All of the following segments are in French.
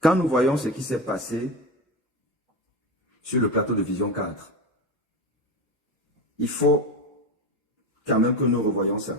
Quand nous voyons ce qui s'est passé sur le plateau de Vision 4, il faut quand même que nous revoyons ça.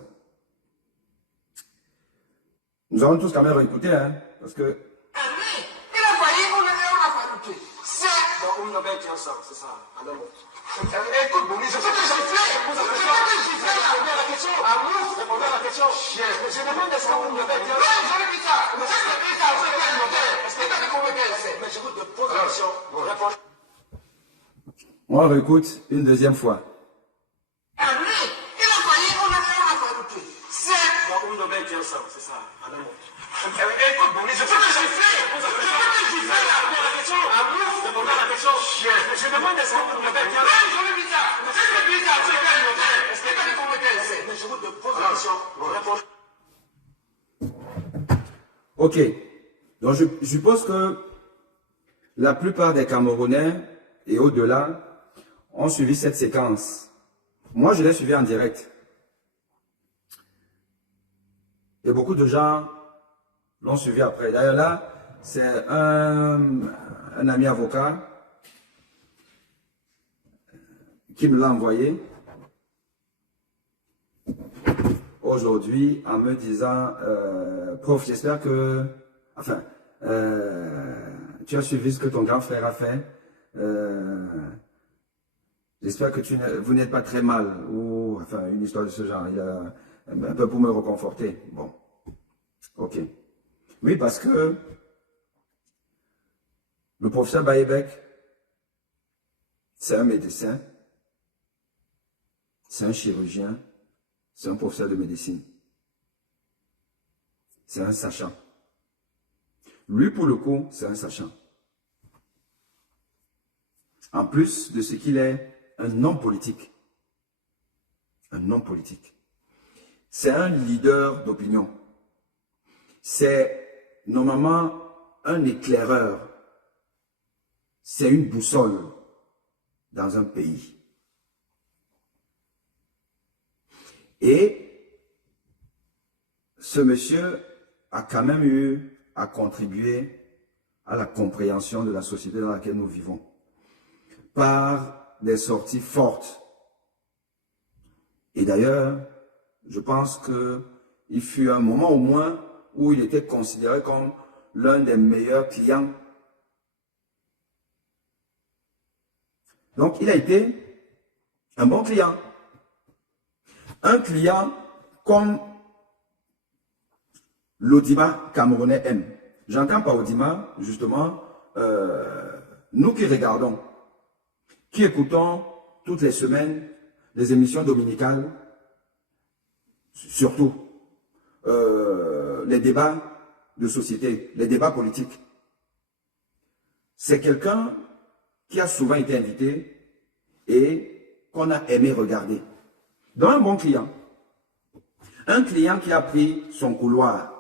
Nous allons tous quand même réécouter, hein, parce que... Il a failli, on a failli. C'est... Donc, on a bien dit ensemble, c'est ça. Alors, écoute, bon, je fais que j'ai fait. Je fais que j'ai fait. Répondez à la question. À vous, répondez à la question. Je demande est-ce que vous me faites dire. Oui, je l'ai dit ça. Je l'ai dit ça, je l'ai dit ça. Est-ce que t'as dit combien qu'elle fait? Mais je vous pose la question. Répondez. On réécoute une deuxième fois. C'est ça. Écoute, bon, je fais que j'ai fait. Je fais que j'ai fait. Répondez à la question. À vous, répondez à la question. Je demande est-ce que vous me faites dire. Oui, je l'ai dit ça. Je l'ai dit ça, je l'ai dit ça. Est-ce que t'as dit combien qu'elle fait? Mais je vous pose la question. Répondez. Ok. Donc, je suppose que la plupart des Camerounais et au-delà ont suivi cette séquence. Moi, je l'ai suivi en direct. Et beaucoup de gens l'ont suivi après. D'ailleurs, là, c'est un ami avocat qui me l'a envoyé aujourd'hui en me disant prof, j'espère que... Enfin, tu as suivi ce que ton grand frère a fait. J'espère que vous n'êtes pas très mal. Ou, enfin, une histoire de ce genre. Il a un peu pour me reconforter. Bon, ok. Oui, parce que le professeur Baïbek, c'est un médecin, c'est un chirurgien, c'est un professeur de médecine. C'est un sachant. Lui, pour le coup, c'est un sachant. En plus de ce qu'il est un homme politique. Un homme politique. C'est un leader d'opinion. C'est normalement un éclaireur. C'est une boussole dans un pays. Et ce monsieur a quand même eu à contribuer à la compréhension de la société dans laquelle nous vivons par des sorties fortes. Et d'ailleurs, je pense qu'il fut un moment au moins où il était considéré comme l'un des meilleurs clients. Donc, il a été un bon client. Un client comme l'Audima camerounais aime. J'entends par Audima, justement, nous qui regardons, qui écoutons toutes les semaines les émissions dominicales, surtout les débats de société, les débats politiques. C'est quelqu'un qui a souvent été invité et qu'on a aimé regarder. Donc un bon client. Un client qui a pris son couloir.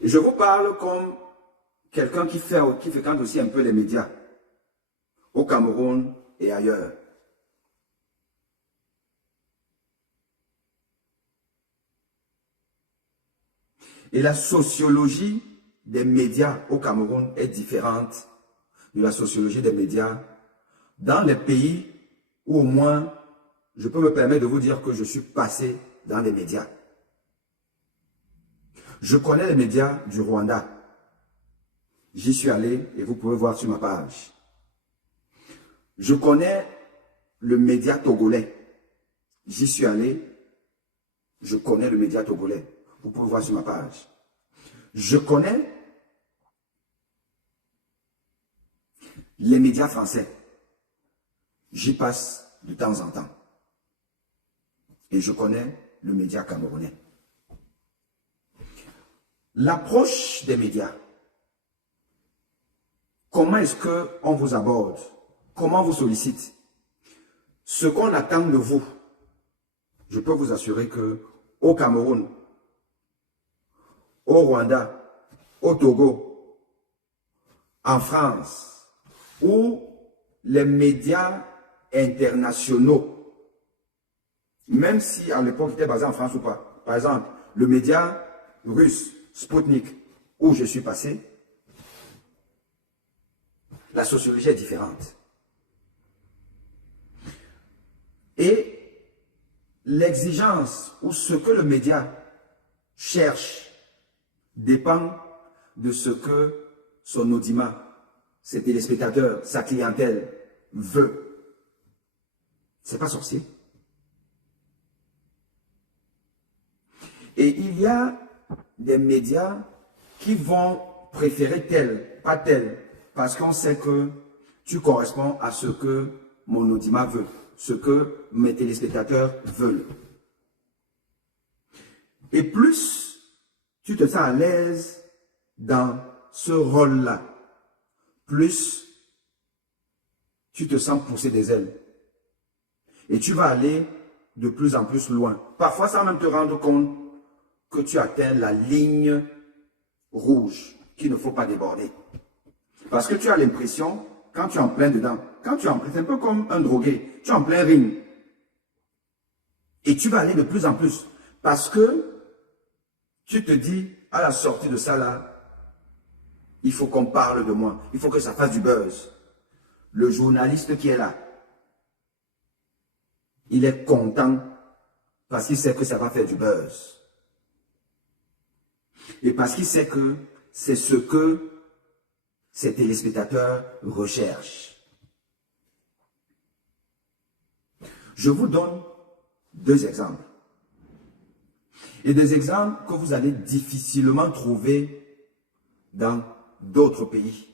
Et je vous parle comme quelqu'un qui fréquente aussi un peu les médias au Cameroun et ailleurs. Et la sociologie des médias au Cameroun est différente de la sociologie des médias dans les pays où au moins je peux me permettre de vous dire que je suis passé dans les médias. Je connais les médias du Rwanda. J'y suis allé et vous pouvez voir sur ma page. Je connais le média togolais. J'y suis allé. Je connais le média togolais. Vous pouvez voir sur ma page. Je connais les médias français. J'y passe de temps en temps. Et je connais le média camerounais. L'approche des médias. Comment est-ce qu'on vous aborde? Comment on vous sollicite? Ce qu'on attend de vous, je peux vous assurer que au Cameroun, au Rwanda, au Togo, en France, où les médias internationaux, même si à l'époque il était basé en France ou pas, par exemple, le média russe, Sputnik, où je suis passé, la sociologie est différente. Et l'exigence ou ce que le média cherche dépend de ce que son audimat, ses téléspectateurs, sa clientèle veut. C'est pas sorcier. Et il y a des médias qui vont préférer tel, pas tel, parce qu'on sait que tu corresponds à ce que mon audimat veut, ce que mes téléspectateurs veulent. Et plus tu te sens à l'aise dans ce rôle-là, plus tu te sens pousser des ailes. Et tu vas aller de plus en plus loin. Parfois, sans même te rendre compte que tu atteins la ligne rouge qu'il ne faut pas déborder. Parce que tu as l'impression, quand tu es en plein dedans, quand tu es en plein, c'est un peu comme un drogué, tu es en plein ring. Et tu vas aller de plus en plus. Parce que tu te dis, à la sortie de ça là, il faut qu'on parle de moi. Il faut que ça fasse du buzz. Le journaliste qui est là, il est content parce qu'il sait que ça va faire du buzz. Et parce qu'il sait que c'est ce que ses téléspectateurs recherchent. Je vous donne 2 exemples. Et des exemples que vous allez difficilement trouver dans d'autres pays.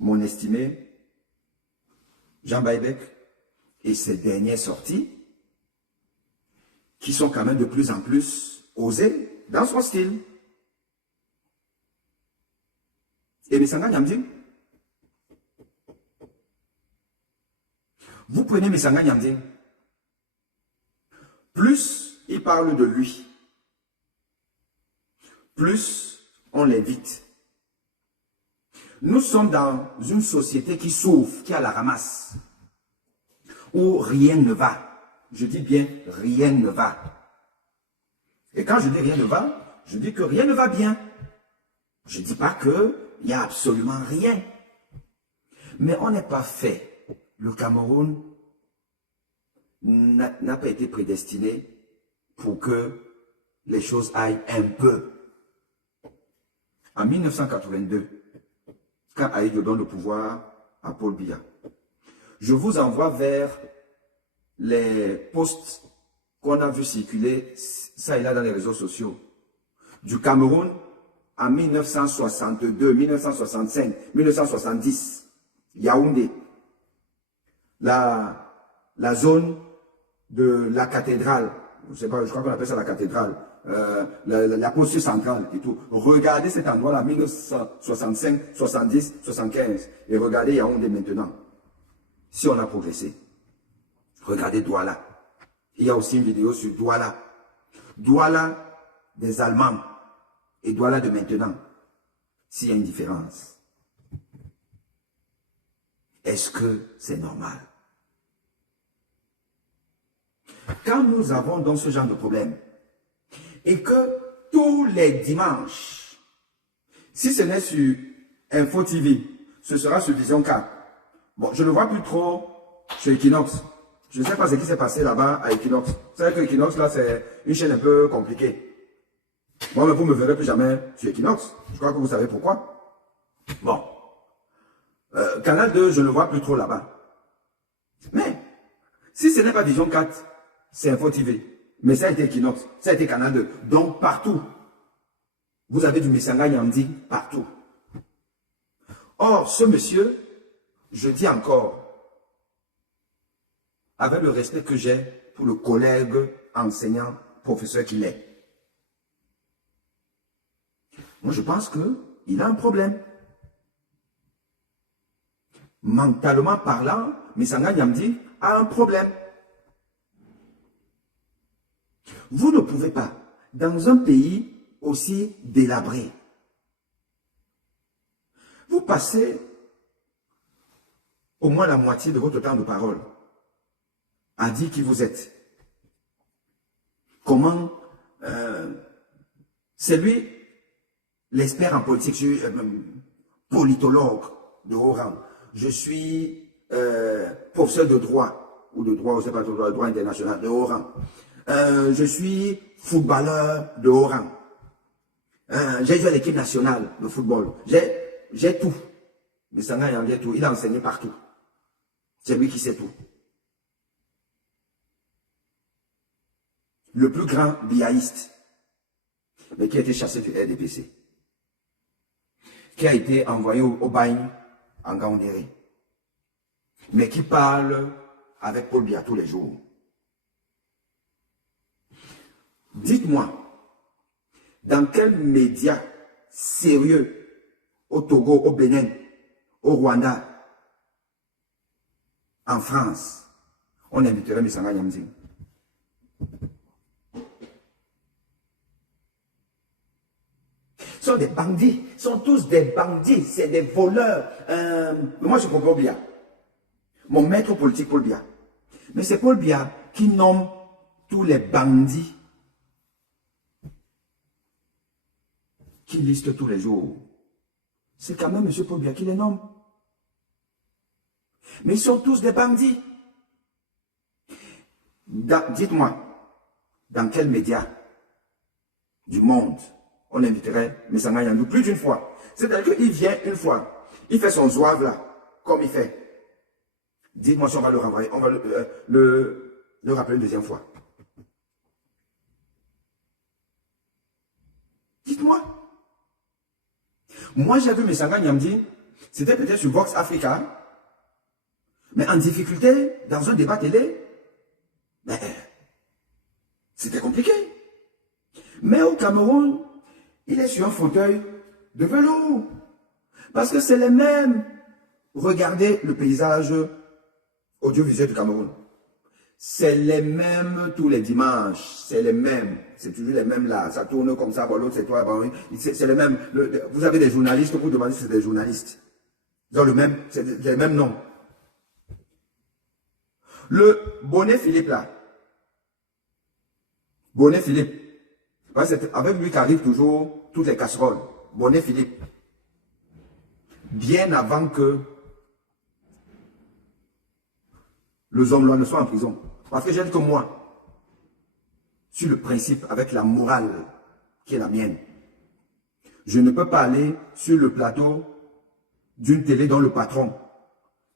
Mon estimé Jean Baïbec et ses dernières sorties qui sont quand même de plus en plus osées dans son style. Et Messanga Nyamding, vous prenez Messanga Nyamding, plus il parle de lui, plus on l'invite. Nous sommes dans une société qui souffre, qui a la ramasse, où rien ne va. Je dis bien, rien ne va. Et quand je dis rien ne va, je dis que rien ne va bien. Je ne dis pas qu'il n'y a absolument rien. Mais on n'est pas fait. Le Cameroun n'a pas été prédestiné pour que les choses aillent un peu. En 1982, quand Aïdjo donne le pouvoir à Paul Biya, je vous envoie vers les posts qu'on a vu circuler ça et là dans les réseaux sociaux du Cameroun en 1962, 1965, 1970, Yaoundé, la zone de la cathédrale, je sais pas, je crois qu'on appelle ça la cathédrale, la posture centrale et tout. Regardez cet endroit-là, 1965, 70, 75, et regardez Yaoundé maintenant. Si on a progressé. Regardez Douala. Il y a aussi une vidéo sur Douala. Douala des Allemands et Douala de maintenant. S'il y a une différence. Est-ce que c'est normal? Quand nous avons donc ce genre de problème, et que tous les dimanches, si ce n'est sur Info TV, ce sera sur Vision 4. Bon, je ne vois plus trop sur Equinox. Je ne sais pas ce qui s'est passé là-bas à Equinox. Vous savez que Equinox, là, c'est une chaîne un peu compliquée. Moi, vous ne me verrez plus jamais sur Equinox. Je crois que vous savez pourquoi. Bon. Canal 2, je ne le vois plus trop là-bas. Mais, si ce n'est pas Vision 4, c'est Info TV. Mais ça a été Equinox, ça a été Canal 2. Donc, partout, vous avez du Messanga Nyamding partout. Or, ce monsieur, je dis encore, avec le respect que j'ai pour le collègue, enseignant, professeur qu'il est. Moi, je pense qu'il a un problème. Mentalement parlant, Messanga Nyamding a un problème. Vous ne pouvez pas, dans un pays aussi délabré, vous passez au moins la moitié de votre temps de parole à dire qui vous êtes. Comment C'est lui, l'expert en politique. Je suis politologue de haut rang. Je suis professeur de droit, ou de droit, je ne sais pas, de droit international, de haut rang. Je suis footballeur de haut rang. J'ai joué à l'équipe nationale de football. J'ai tout. Mais Sanga Yandé tout. Il a enseigné partout. C'est lui qui sait tout. Le plus grand biaïste, mais qui a été chassé du RDPC, qui a été envoyé au bagne en Gaoundéré, mais qui parle avec Paul Biya tous les jours. Dites-moi, dans quel média sérieux au Togo, au Bénin, au Rwanda, en France, on inviterait M. Sanga Nyamzing? Ce sont des bandits, ils sont tous des bandits, c'est des voleurs. Moi, je comprends bien. Mon maître politique, Paul Biya. Mais c'est Paul Biya qui nomme tous les bandits qui liste tous les jours. C'est quand même M. Paul Biya qui les nomme. Mais ils sont tous des bandits. Dites-moi, dans quel média du monde on inviterait M. Sanga Yandou plus d'une fois? C'est-à-dire qu'il vient une fois, il fait son zouave là, comme il fait. Dites-moi si on va le renvoyer, on va le rappeler une deuxième fois. Dites-moi. Moi, j'ai vu M. Sanga Nyamdi, c'était peut-être sur Vox Africa, mais en difficulté, dans un débat télé, mais c'était compliqué. Mais au Cameroun, il est sur un fauteuil de velours. Parce que c'est les mêmes. Regardez le paysage audiovisuel du Cameroun. C'est les mêmes tous les dimanches. C'est les mêmes. C'est toujours les mêmes là. Ça tourne comme ça. Bon, l'autre, c'est toi. Bon, c'est les mêmes. Vous avez des journalistes. Vous demandez si c'est des journalistes. Ils ont c'est les mêmes noms. Le Bonnet Philippe là. Bonnet Philippe. C'est avec lui qu'arrivent toujours toutes les casseroles. Bonnet Philippe. Bien avant que le Zomlois ne soit en prison. Parce que j'ai dit que moi, sur le principe, avec la morale qui est la mienne, je ne peux pas aller sur le plateau d'une télé dont le patron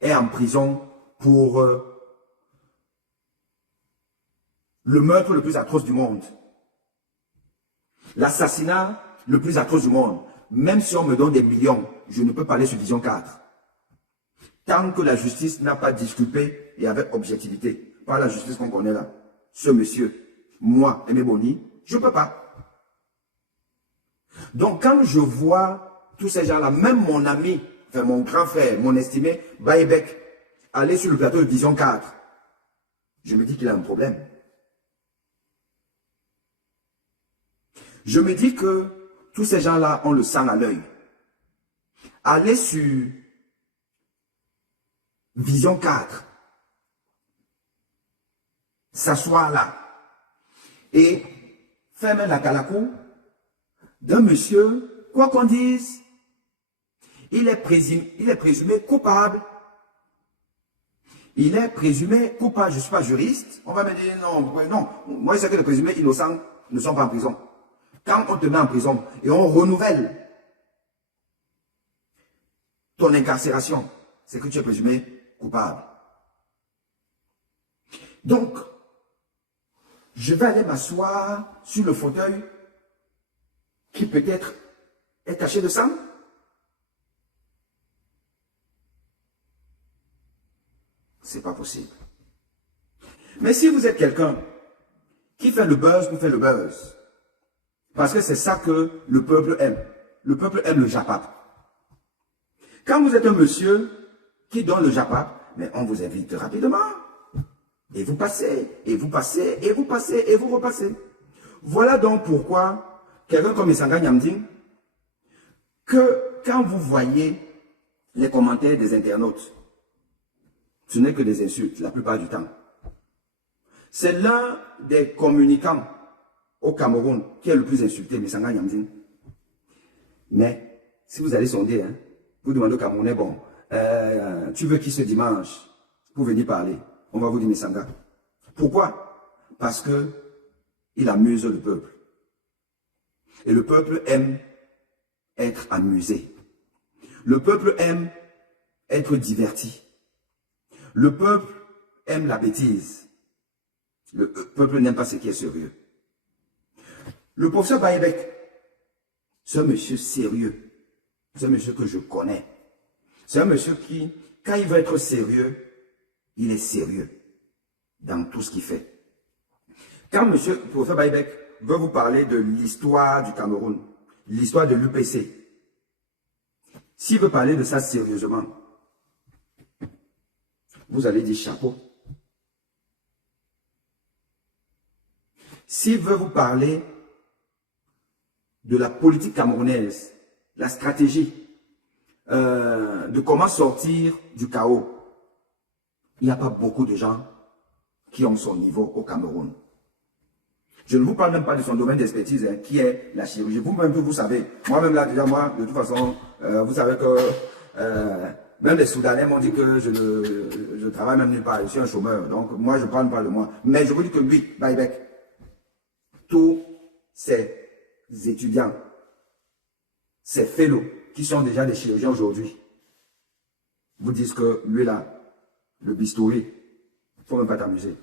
est en prison pour le meurtre le plus atroce du monde. L'assassinat le plus atroce du monde. Même si on me donne des millions, je ne peux pas aller sur Vision 4. Tant que la justice n'a pas disculpé et avec objectivité, pas la justice qu'on connaît là, ce monsieur, moi, Aimé Boni, je ne peux pas. Donc quand je vois tous ces gens-là, même mon ami, enfin mon grand frère, mon estimé, Baïbek, aller sur le plateau de Vision 4, je me dis qu'il a un problème. Je me dis que tous ces gens-là ont le sang à l'œil. Aller sur Vision 4, s'asseoir là et faire même la calakou d'un monsieur, quoi qu'on dise, il est présumé coupable. Il est présumé coupable. Je ne suis pas juriste. On va me dire non, non. Moi, je sais que les présumés innocents ne sont pas en prison. Quand on te met en prison et on renouvelle ton incarcération, c'est que tu es présumé coupable. Donc, je vais aller m'asseoir sur le fauteuil qui peut-être est taché de sang. C'est pas possible. Mais si vous êtes quelqu'un qui fait le buzz, vous faites le buzz. Parce que c'est ça que le peuple aime. Le peuple aime le japap. Quand vous êtes un monsieur qui donne le japap, mais on vous invite rapidement. Et vous passez, et vous passez, et vous passez, et vous repassez. Voilà donc pourquoi quelqu'un comme Sanga Nyamdi, que quand vous voyez les commentaires des internautes, ce n'est que des insultes la plupart du temps. C'est l'un des communicants au Cameroun qui est le plus insulté, Messanga Yamzin. Mais si vous allez sonder, hein, vous demandez au Camerounais, bon, tu veux qui ce dimanche pour venir parler? On va vous dire Messanga. Pourquoi? Parce que il amuse le peuple. Et le peuple aime être amusé. Le peuple aime être diverti. Le peuple aime la bêtise. Le peuple n'aime pas ce qui est sérieux. Le professeur Baïbek, c'est un monsieur sérieux. C'est un monsieur que je connais. C'est un monsieur qui, quand il veut être sérieux, il est sérieux dans tout ce qu'il fait. Quand monsieur le professeur Baïbek veut vous parler de l'histoire du Cameroun, l'histoire de l'UPC, s'il veut parler de ça sérieusement, vous allez dire chapeau. S'il veut vous parler de la politique camerounaise, la stratégie, de comment sortir du chaos, il n'y a pas beaucoup de gens qui ont son niveau au Cameroun. Je ne vous parle même pas de son domaine d'expertise, hein, qui est la chirurgie. Vous-même, vous savez, moi-même là, déjà, moi, de toute façon, vous savez que même les Soudanais m'ont dit que je travaille même nulle part, je suis un chômeur. Donc, moi, je ne parle pas de moi. Mais je vous dis que lui, Baïbek, tous ces étudiants, ces fellows, qui sont déjà des chirurgiens aujourd'hui, vous disent que lui là, le bistouri, il ne faut même pas t'amuser.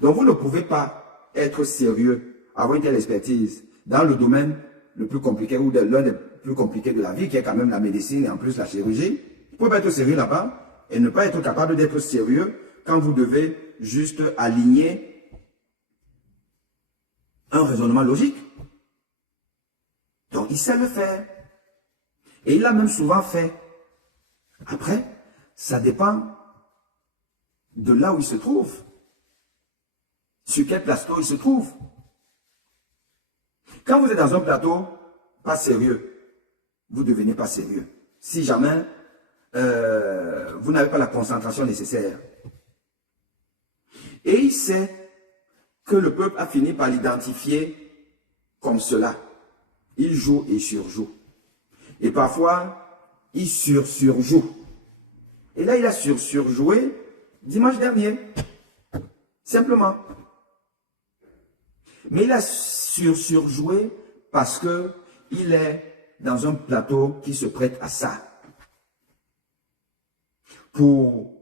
Donc, vous ne pouvez pas être sérieux, avoir une telle expertise dans le domaine le plus compliqué ou l'un des plus compliqués de la vie, qui est quand même la médecine et en plus la chirurgie. Vous ne pouvez pas être sérieux là-bas et ne pas être capable d'être sérieux quand vous devez juste aligner un raisonnement logique. Donc, il sait le faire. Et il l'a même souvent fait. Après, ça dépend de là où il se trouve. Sur quel plateau il se trouve. Quand vous êtes dans un plateau pas sérieux, vous ne devenez pas sérieux. Si jamais vous n'avez pas la concentration nécessaire. Et il sait que le peuple a fini par l'identifier comme cela. Il joue et surjoue. Et parfois, il surjoue. Et là, il a surjoué dimanche dernier. Simplement. Mais il a surjoué parce que il est dans un plateau qui se prête à ça. Pour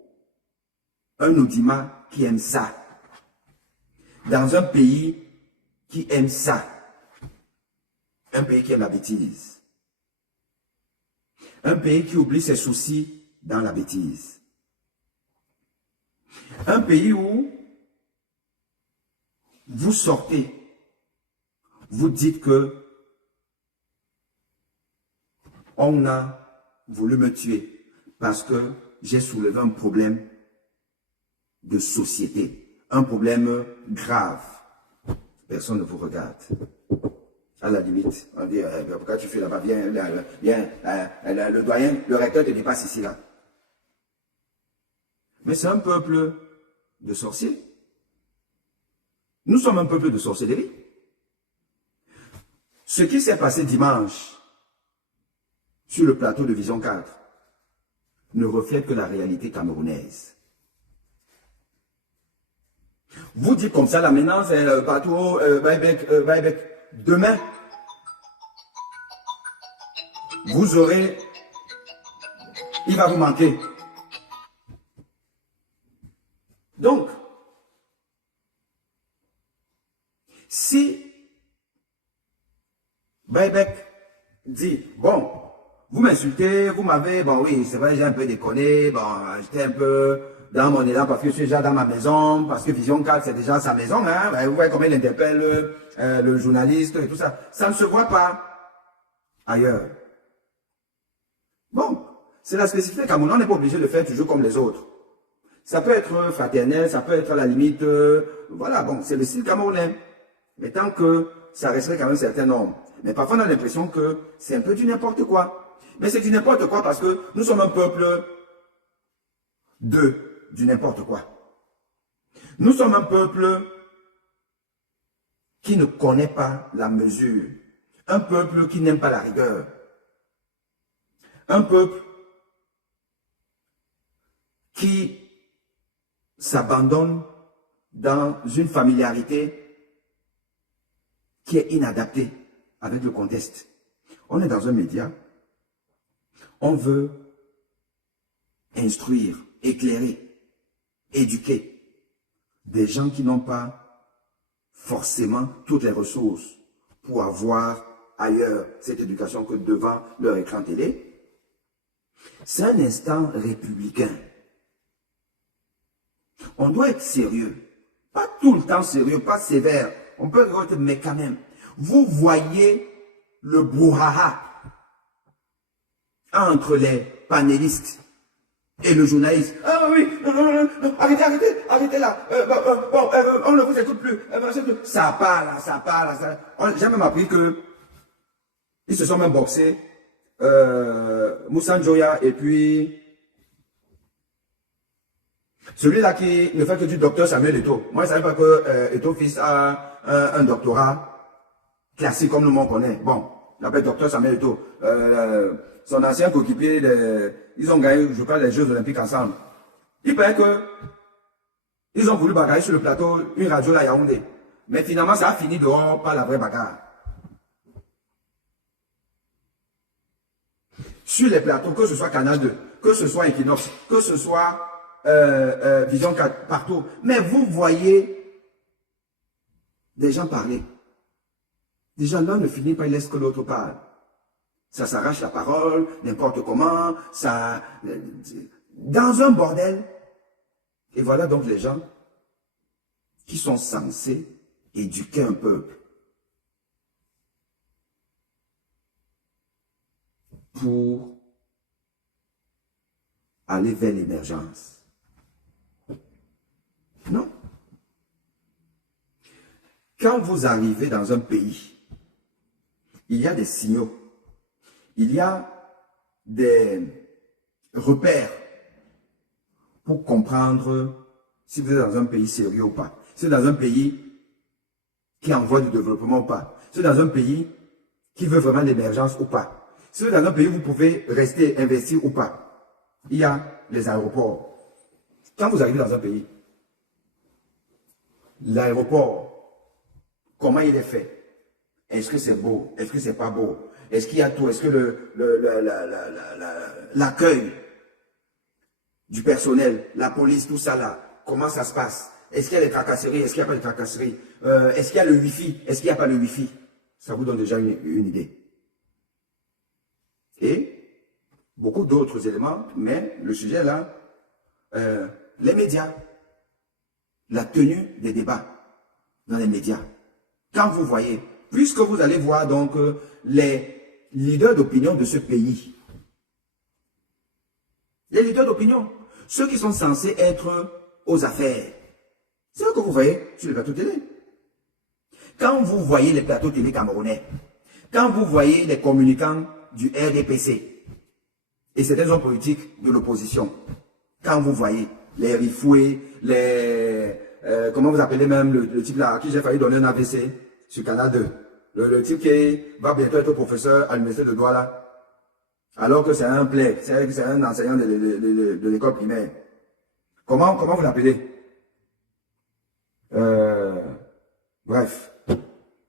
un audimat qui aime ça. Dans un pays qui aime ça. Un pays qui aime la bêtise. Un pays qui oublie ses soucis dans la bêtise. Un pays où vous sortez, vous dites que on a voulu me tuer parce que j'ai soulevé un problème de société, un problème grave. Personne ne vous regarde. À la limite, on dit, pourquoi tu fais là-bas? Viens, le doyen, le recteur te dépasse ici, là. Mais c'est un peuple de sorciers. Nous sommes un peuple de sorcellerie. Ce qui s'est passé dimanche sur le plateau de Vision 4 ne reflète que la réalité camerounaise. Vous dites comme ça, là maintenant, c'est partout, Baïbek. Demain, vous aurez, il va vous manquer. Donc, si Baïbek dit, bon, vous m'insultez, vous m'avez, bon oui, c'est vrai, j'ai un peu déconné, bon, j'étais un peu dans mon élan parce que je suis déjà dans ma maison, parce que Vision 4, c'est déjà sa maison, hein, vous voyez comment il interpelle le journaliste et tout ça. Ça ne se voit pas ailleurs. Bon, c'est la spécificité Cameroun, on n'est pas obligé de le faire toujours comme les autres. Ça peut être fraternel, ça peut être à la limite, voilà, bon, c'est le style camerounais. Mais tant que ça resterait quand même certaines normes. Mais parfois on a l'impression que c'est un peu du n'importe quoi. Mais c'est du n'importe quoi parce que nous sommes un peuple du n'importe quoi. Nous sommes un peuple qui ne connaît pas la mesure, un peuple qui n'aime pas la rigueur, un peuple qui s'abandonne dans une familiarité qui est inadaptée avec le contexte. On est dans un média, on veut instruire, éclairer, éduquer des gens qui n'ont pas forcément toutes les ressources pour avoir ailleurs cette éducation que devant leur écran télé. C'est un instant républicain. On doit être sérieux. Pas tout le temps sérieux, pas sévère. On peut être, mais quand même. Vous voyez le brouhaha entre les panélistes et le journaliste. Ah oui, arrêtez là. On ne vous écoute plus. Ça parle, ça parle. J'ai même appris que ils se sont même boxés. Moussa Njoya et puis celui-là qui ne fait que du docteur Samuel Eto'o. Moi, je ne savais pas que Eto'o fils a un doctorat classique comme nous on connaît. Bon, il appelle docteur Samuel Eto'o. Son ancien coéquipier, ils ont gagné, je crois, les Jeux Olympiques ensemble. Il paraît que ils ont voulu bagarrer sur le plateau, une radio à Yaoundé. Mais finalement, ça a fini dehors par la vraie bagarre. Sur les plateaux, que ce soit Canal 2, que ce soit Equinox, que ce soit Vision 4, partout. Mais vous voyez des gens parler. Des gens l'un ne finit pas, il laisse que l'autre parle. Ça s'arrache la parole, n'importe comment, ça... Dans un bordel. Et voilà donc les gens qui sont censés éduquer un peuple pour aller vers l'émergence. Non. Quand vous arrivez dans un pays, il y a des signaux, il y a des repères pour comprendre si vous êtes dans un pays sérieux ou pas. Si vous êtes dans un pays qui est en voie de développement ou pas. Si vous êtes dans un pays qui veut vraiment l'émergence ou pas. Si vous êtes dans un pays où vous pouvez rester, investir ou pas. Il y a les aéroports. Quand vous arrivez dans un pays, l'aéroport, comment il est fait? Est-ce que c'est beau? Est-ce que c'est pas beau? Est-ce qu'il y a tout? Est-ce que l'accueil du personnel, la police, tout ça là, comment ça se passe? Est-ce qu'il y a des tracasseries? Est-ce qu'il n'y a pas de tracasseries? Est-ce qu'il y a le Wi-Fi? Est-ce qu'il n'y a pas le Wi-Fi? Ça vous donne déjà une idée. Et beaucoup d'autres éléments, mais le sujet là, les médias, la tenue des débats dans les médias. Quand vous voyez, puisque vous allez voir donc les leaders d'opinion de ce pays, les leaders d'opinion, ceux qui sont censés être aux affaires, c'est ce que vous voyez sur les plateaux télé. Quand vous voyez les plateaux télé camerounais, quand vous voyez les communicants du RDPC et certains hommes politiques de l'opposition, quand vous voyez les Rifoué, les... comment vous appelez même le type là à qui j'ai failli donner un AVC sur Canal 2, le type qui va bientôt être professeur à l'université de Douala, alors que c'est un play, c'est un enseignant de l'école primaire. Comment vous l'appelez? Bref,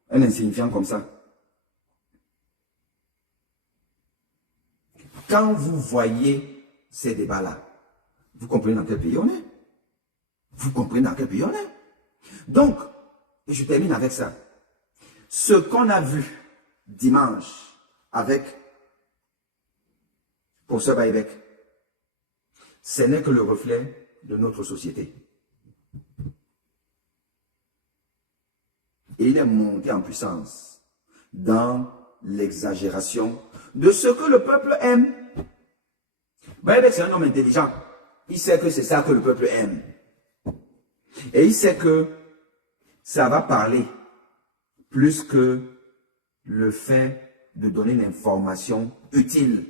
un insignifiant comme ça. Quand vous voyez ces débats-là, vous comprenez dans quel pays on est? Vous comprenez dans quel pays on est? Donc, et je termine avec ça. Ce qu'on a vu dimanche avec professeur Baïbek, ce n'est que le reflet de notre société. Et il est monté en puissance dans l'exagération de ce que le peuple aime. Baïbek, c'est un homme intelligent. Il sait que c'est ça que le peuple aime. Et il sait que ça va parler plus que le fait de donner l'information utile.